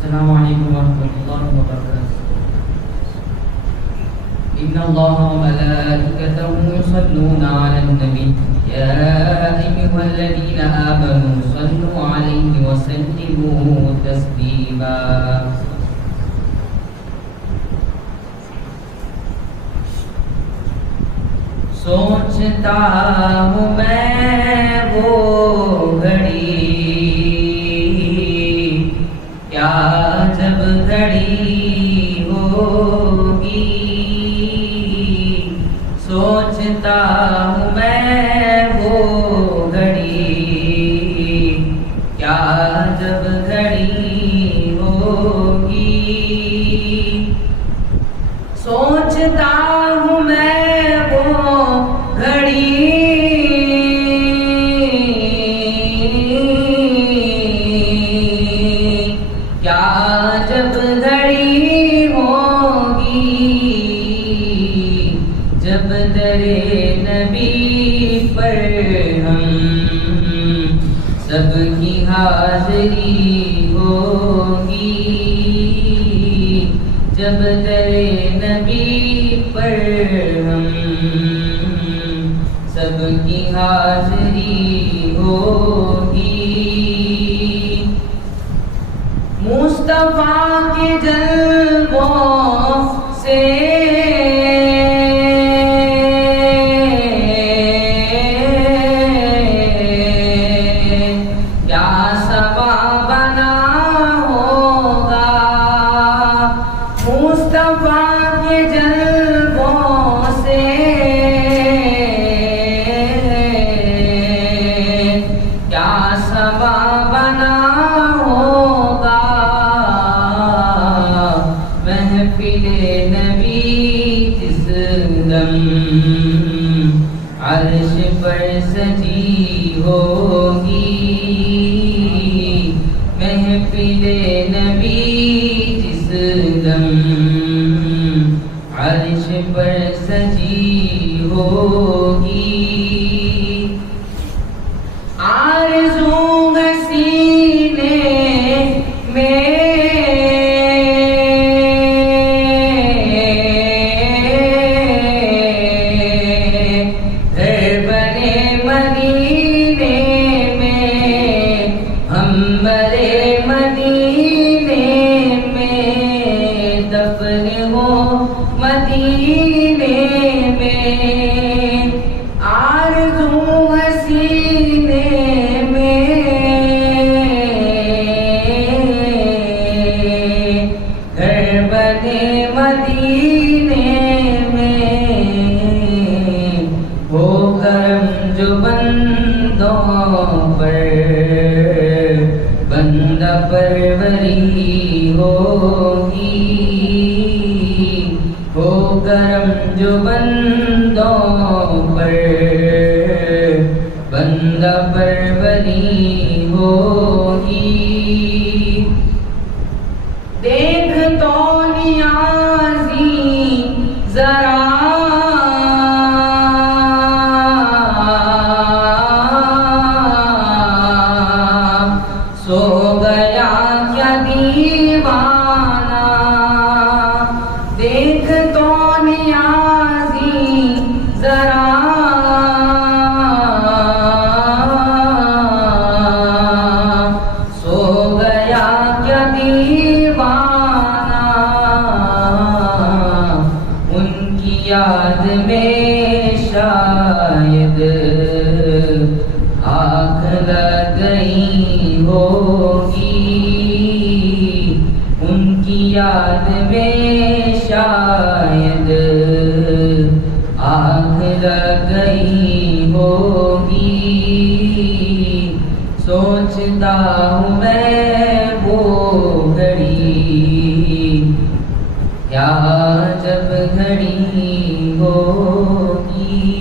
अस्सलामु अलैकुम वरहमतुल्लाहि वबरकातुह। इन्नल्लाहा व मलाइकतहु युसल्लूना अलन नबी या अय्युहल्लज़ीना आमनू सल्लू अलैहि व सल्लिमू तस्लीमा। सोचता हूँ मैं वो घड़ी, क्या जब घड़ी होगी। सोचता हूँ मैं वो घड़ी, क्या जब घड़ी होगी। सोचता हूँ मैं वो घड़ी, क्या जब घड़ी होगी। जब दरे नबी पर हम सबकी हाज़री होगी। जब दरे नबी पर हम सबकी हाज़री होगी। मुस्तफ़ा के जल्वों से क्या सवा बना होगा। मुस्तफ़ा के जल्वों से क्या सवा बना होगा। महफ़िले नबी जिस दम अर्श पर सजी होगी। महफ़िले नबी जिस दम अर्श पर सजी होगी। आरज़ू सीने में घर बने मदीने में, हम बड़े मदीने में, दफन हो मदीने में। आरज़ू सीने में घर बने मदीने में। हो करम जो बंदों पर बंदा परवरी होगी। हो करम जो बंदों पर बंदा परवरी होगी। देख तो नियाज़ी ज़रा सो गया क्या दीवाना। देख तो नियाज़ी ज़रा सो गया क्या दीवाना। उनकी याद में शायद आँख लग गई होगी। उनकी याद में शायद आँख लग गई होगी। सोचता हूँ मैं वो घड़ी, क्या जब घड़ी होगी।